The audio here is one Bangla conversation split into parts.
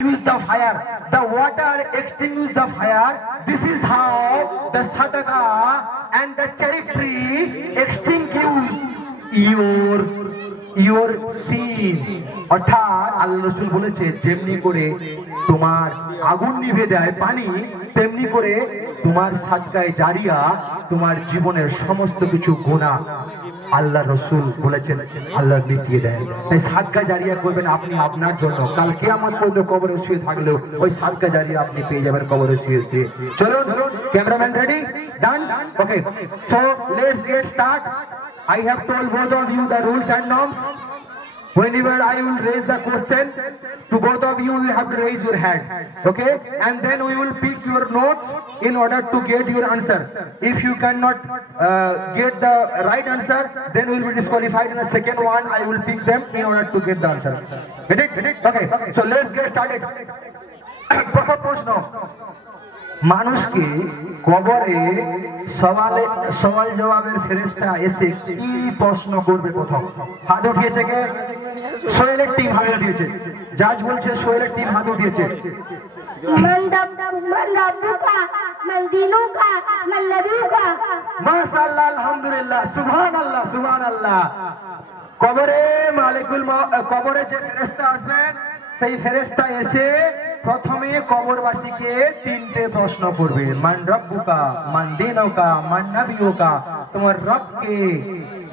use the fire. The water extinguish the fire. This is how the sadaqah and the charity extinguish your sin. অর্থাৎ আল্লাহ রাসূল বলেছে যেমনি করে তোমার আগুন নিভে দেয় পানি, তেমনি করে তোমার সাদকায়ে জারিয়া তোমার জীবনের সমস্ত কিছু গুনাহ আল্লাহ রাসূল বলেছেন আল্লাহ মিটিয়ে দেয়। তাই সাদকা জারিয়া করবেন আপনি আপনার জন্য, কাল কিয়ামত পর্যন্ত কবরে শুয়ে থাকলেও ওই সাদকা জারিয়া আপনি পেয়ে যাবেন কবরে শুয়ে শুয়ে। চলুন cameraman ready, done, okay. So let's get start. I have told both of you the rules and norms. Whenever I will raise the question, to both of you, you have to raise your hand, okay? And then we will pick your notes in order to get your answer. If you cannot get the right answer, then we will be disqualified. In the second one, I will pick them in order to get the answer. Get it? Okay. So let's get started. প্রথম প্রশ্ন, মানুষকে কবরে সওয়াল জবাবের ফেরেশতা এসে কি প্রশ্ন করবে? প্রথম হাত উঠিয়েছে কে? সোহেলের টিম হাত উঠিয়েছে। জাজ বলছে সোহেলের টিম হাত উঠিয়েছে। মাশাআল্লাহ, আলহামদুলিল্লাহ, সুবহানাল্লাহ, সুবহানাল্লাহ। কবরে যে ফেরেশতা আসবেন সেই ফেরেশতা এসে প্রথমে কবরবাসীকে তিনটে প্রশ্ন করবে। মান রব্বুকা, মান দীনুকা, মান নবিয়ুকা। তোমার রব কে,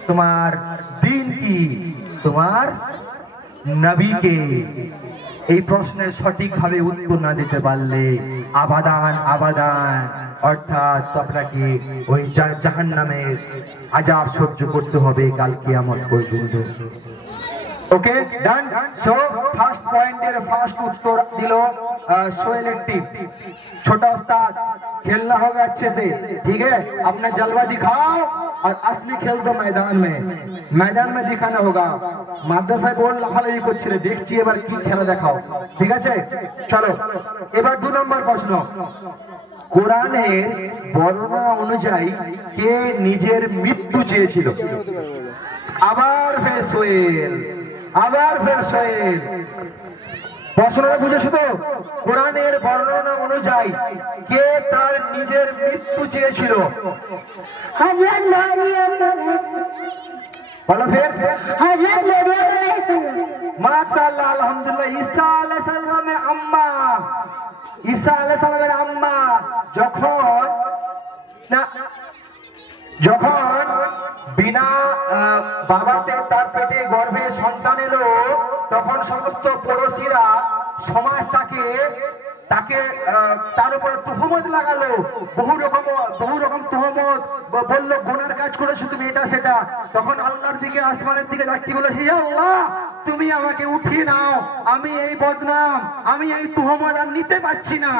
তোমার দ্বীন কি, তোমার নবী কে? এই প্রশ্নের সঠিকভাবে উত্তর না দিতে পারলে আবাদান অর্থাৎ আপনাকে ওই জাহান্নামের আযাব সহ্য করতে হবে কাল কিয়ামত পর্যন্ত। Okay done. सो फर्स्ट पॉइंटेर फर्स्ट उत्तर दिल सोहेलेर टीम। छोटा उस्ताद खेलना होगा अच्छे से, ठीक है? अपना जलवा दिखाओ और असली खेल तो मैदान में दिखाना होगा। মাদ্রাসায় বোন লাফালাফি করছিল, দেখছি এবার কি খেলা দেখাও, ঠিক আছে? চলো এবার 2 নম্বর প্রশ্ন, কোরআনের বর্ণনা অনুযায়ী কে নিজের মৃত্যু চেয়েছিল? আবার ফের সোহেল, প্রশ্নটা বুঝেছো তো? কোরআনের বর্ণনা অনুযায়ী কে তার নিজের মৃত্যু চেয়েছিল? হযরত মরিয়ম। বলো ফের। হযরত মরিয়ম। মাশাআল্লাহ, আলহামদুলিল্লাহ। ঈসা আলাইহিস সালামের আম্মা যখন বিনা বাবাতে তার পেটে গর্ভে সন্তান এলো, তখন সমস্ত পড়োশীরা সমাজ তাকে তার উপরে তুহমত লাগালো, বহু রকম তুহমত বললো, গুনার কাজ করেছো তুমি, এটা সেটা। তখন আল্লাহর দিকে, আসমানের দিকে তাকিয়ে বলেছে, হে আল্লাহ, তুমি আমাকে উঠিয়ে নাও, আমি এই বদনাম, আমি এই তুহমত আর নিতে পারছি না।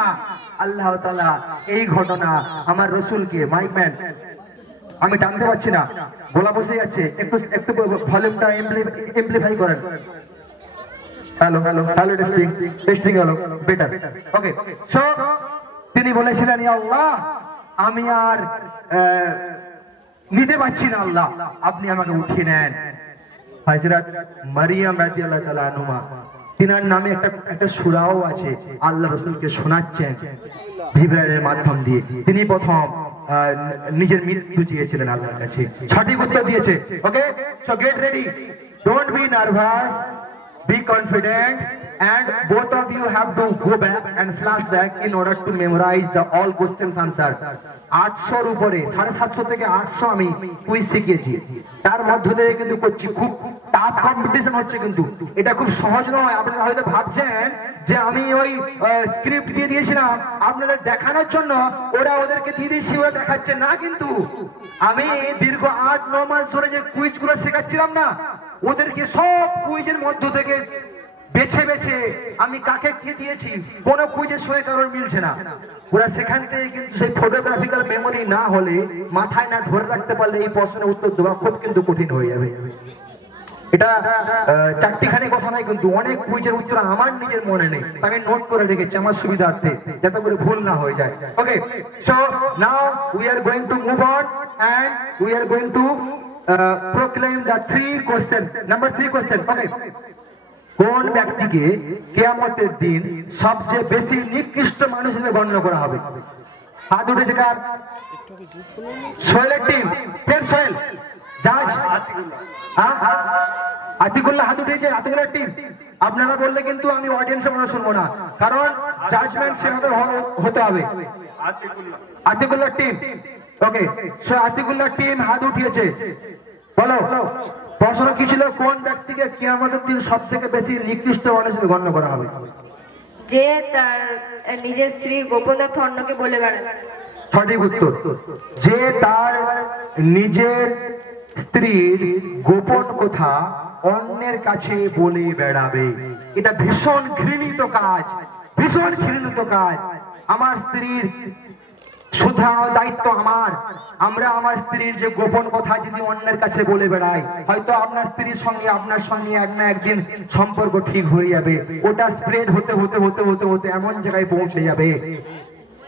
আল্লাহ তাআলা এই ঘটনা আমার রাসূলকে, মাইকম্যান আমি টানতে পারছি না, গলা বসে যাচ্ছে, একটু ভলিউমটা এমপ্লিফাই করেন। হ্যালো টেস্টিং হলো, বেটার, ওকে। সো তিনি বলেছিলেন, ইয়া আল্লাহ, আমি আর নিতে পারছি না, আল্লাহ আপনি আমাকে উঠিয়ে নেন। হযরত মারিয়াম রাদিয়াল্লাহু তাআলা আনহা, তিনার নামে একটা সূরাও আছে, আল্লাহ রাসূলকে শোনাচ্ছেন জিবরাইলের মাধ্যম দিয়ে। তিনি প্রথম নিজের মৃত্যু চেয়েছিলেন আল্লাহর কাছে, সঠিক উত্তর দিয়েছে। Okay, so get ready, don't be nervous, be confident, and both of you have to go back and flashback in order to memorize the all questions answer. 800 এর উপরে 750 থেকে 800 আমি কুইজ শিখিয়েছি, তার মধ্য থেকে কিন্তু করছি, খুব টাফ কম্পিটিশন হচ্ছে, কিন্তু এটা খুব সহজ নয়। আপনারা হয়তো ভাবছেন যে আমি ওই স্ক্রিপ্ট দিয়ে দিয়েছিলাম আপনাদের দেখানোর জন্য, ওদেরকে দিয়ে দিয়েছি, ওরা দেখাচ্ছে না, কিন্তু আমি দীর্ঘ 8-9 মাস ধরে যে কুইজগুলো শেখাচ্ছিলাম না, ওদেরকে সব কুইজের মধ্য থেকে বেছে আমি কাকে কি দিয়েছি, কোন কুইজের সঙ্গে কারোর মিলছে না। ওরা সেখান থেকে কিন্তু সেই ফটোগ্রাফিক্যাল মেমোরি না হলে, মাথায় না ধরে রাখতে পারলে এই প্রশ্নের উত্তর দেওয়া খুব কিন্তু কঠিন হয়ে যাবে। এটা চারটিখানি কথা নয়, কিন্তু অনেক কুইজের উত্তর আমার নিজের মনে নেই, আমি নোট করে রেখেছি আমার সুবিধার্থে, যাতে করে ভুল না হয়ে যায়। Okay, so now we are going to move on and we are going to proclaim the 3 questions. Number 3 question. Okay. কোন ব্যক্তিকে কিয়ামতের দিন সবচেয়ে বেশি নিকৃষ্ট মানুষ হিসেবে গণ্য করা হবে? হাত উঠেছে কার? সোহেলের টিম। ফের সোহেল। জাজ আতিকুল্লাহ হাত উঠেছে, আতিকুল্লাহ টিম। আপনারা বললে কিন্তু আমি অডিয়েন্সের কথা শুনবো না, কারণ জাজমেন্ট সেভাবে হতে হবে। আতিকুল্লাহ টিম। ওকে, সো আতিকুল্লাহ টিম হাত উঠিয়েছে। বলো, প্রশ্ন কি ছিল? কোন ব্যক্তিকে কিয়ামতের দিন সবথেকে বেশি নিকৃষ্ট মানুষ হিসেবে গণ্য করা হবে? যে তার নিজের স্ত্রীর গোপন তথ্য অন্যকে বলে বেড়ায়। সঠিক উত্তর। যে তার নিজের স্ত্রীর গোপন কথা অন্যের কাছে বলে বেড়াবে, এটা ভীষণ ঘৃণিত কাজ, ভীষণ ঘৃণিত কাজ। আমার স্ত্রীর শুধরানোর দায়িত্ব আমার। আমরা আমার স্ত্রীর যে গোপন কথা যদি অন্যের কাছে বলে বেড়াই, হয়তো আপনার স্ত্রীর সঙ্গে আপনার সঙ্গে এক না একদিন সম্পর্ক ঠিক হয়ে যাবে, ওটা স্প্রেড হতে হতে হতে হতে হতে এমন জায়গায় পৌঁছে যাবে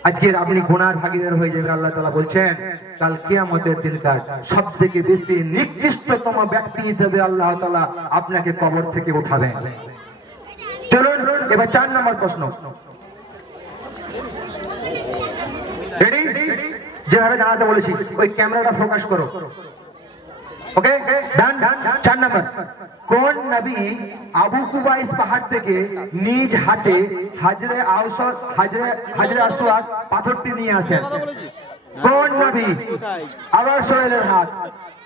আজকের আপনি গুনার ভাগীদার হয়ে যাবেন। আল্লাহ তাআলা বলছেন কাল কিয়ামতের দিনকার সবথেকে বেশি নিকৃষ্টতম ব্যক্তি হিসেবে আল্লাহ তাআলা আপনাকে কবর থেকে উঠাবেন। চলুন এবার 4 নম্বর প্রশ্ন। রেডি? যেভাবে দাঁড়াতে বলেছি ওই ক্যামেরাটা ফোকাস করো। ওকে, ডান। 4 নম্বর। কোন নবী আবু কুবাইস পাহাড় থেকে নিজ হাতে হাজরে আসওয়াদ পাথরটি নিয়ে আসেন? কোন নবী? আবার সোহেলের হাত।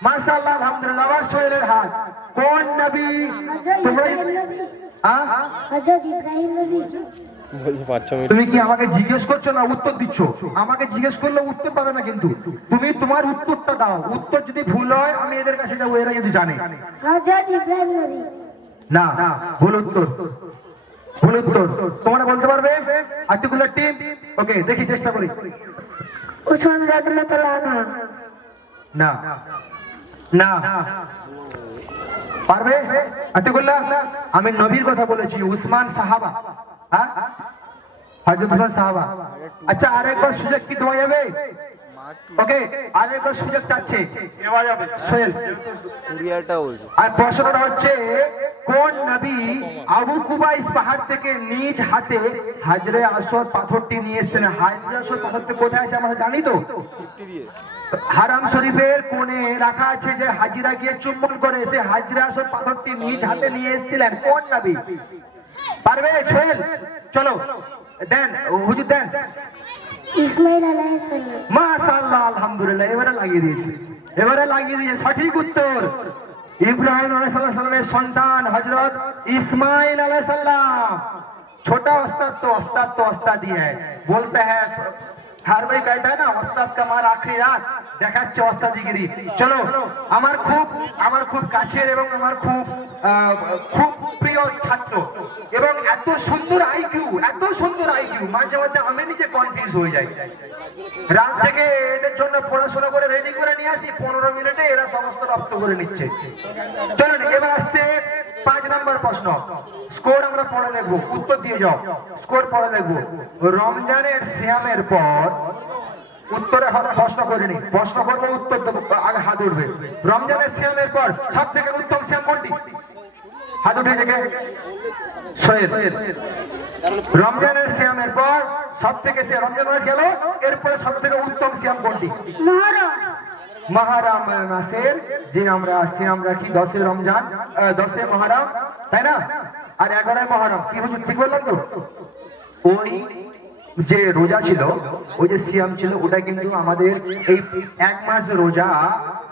মাশাআল্লাহ, আলহামদুলিল্লাহ, আবার সোহেলের হাত। কোন নবী? তোমরা হযরত ইব্রাহিম নবী। তুমি কি আমাকে জিজ্ঞেস করছো না উত্তর দিচ্ছ? আমাকে জিজ্ঞেস করলে উত্তর পাবে না, কিন্তু তুমি তোমার উত্তরটা দাও। উত্তর যদি ভুল হয় আমি এদের কাছে যাবো, এরা যদি জানে। হযরত ইব্রাহিম নবী। না, ভুল উত্তর, ভুল উত্তর। তোমরা বলতে পারবে? আতিকুল্লাহ টিম। ওকে, দেখি চেষ্টা করি। উসমান রাদিয়াল্লাহু তাআলা আনহু। না না, পারবে? আতিকুল্লাহ, আমি নবীর কথা বলেছি। উসমান সাহাবা। হ্যাঁ, হযরত উসমান সাহাবা। আচ্ছা, আরেকবার সুযোগ কি দেওয়া যাবে? ওকে, আরেকবার সুযোগ চাচ্ছে সোহেল। আর প্রশ্নটা হচ্ছে কোন নবী আবু কুবাইস পাহাড় থেকে নিজ হাতে হাজরে আসওয়াদ পাথরটি নিয়ে এসেছেন? হাজরে আসওয়াদ পাথরটি কোথায় আছে আমরা জানি তো? হারাম শরীফের কোণে রাখা আছে, যে হাজিরা গিয়ে চুম্বন করে এসে হাজরে আসওয়াদ পাথরটি নিজ হাতে নিয়ে এসেছিলেন। কোন নবী? পারবে সোহেল? চলো দেন, হুজুর দেন। ইসমাঈল আলাইহিস সালাম। মাশাআল্লাহ, আলহামদুলিল্লাহ, এবারে লাগিয়ে দিয়েছে, এবারে লাগিয়ে দিয়েছে। সঠিক উত্তর। ইব্রাহিম আলাইহিস সালামের সন্তান হযরত ইসমাঈল আলাইহিস সালাম। छोटा उस्ताद तो उस्ताद ही है, बोलते हैं हर कोई कहता है ना उस्ताद का मार आखिरी रात, দেখাচ্ছে ওস্তাদিগিরি। চলো, আমার খুব কাছের এবং আমার খুব প্রিয় ছাত্র, এবং এত সুন্দর আইকিউ, মাঝে মাঝে আমি নিজে কনফিউজ হয়ে যাই। রাত থেকে এদের জন্য পড়াশোনা করে রেডি করে নিয়ে আসি, 15 মিনিটে এরা সমস্ত রপ্ত করে নিচ্ছে। চলুন এবার আসছে 5 নম্বর প্রশ্ন। স্কোর আমরা পড়ে দেখবো, উত্তর দিয়ে যাও। স্কোর পড়ে দেখবো। রমজানের সিয়ামের পর, উত্তরে প্রশ্ন করিনি, প্রশ্ন করবো, উত্তর দেবো, আগে হাত উঠবে। রমজানের সিয়ামের পর সব থেকে উত্তম সিয়াম কোনটি? হাত উঠেছে কে? সোহেল। রমজানের সিয়ামের পর সব থেকে, রমজান মাস গেল, এরপরে সব থেকে উত্তম সিয়াম কোনটি? মুহররম। মহরম মাসের যে আমরা সিয়াম রাখি, 10 রমজান, 10 মহরম, তাই না? আর 11 মহরম। কি হুজুর ঠিক বললাম তো? ওই যে রোজা ছিল, ওই যে সিয়াম ছিল, ওটা কিন্তু আমাদের এই 1 মাস রোজা,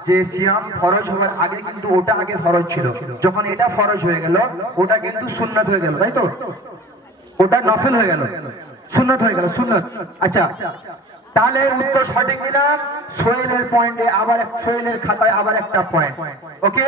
যে সিয়াম ফরজ হওয়ার আগে কিন্তু ওটা আগে ফরজ ছিল। যখন এটা ফরজ হয়ে গেল, ওটা কিন্তু সুন্নাত হয়ে গেল, তাই তো? ওটা নফল হয়ে গেল, সুন্নাত হয়ে গেল, সুন্নাত। আচ্ছা, তাহলে উত্তর সঠিক নিলাম। সোহেলের পয়েন্টে আবার, সোহেলের খাতায় আবার একটা পয়েন্ট। ওকে।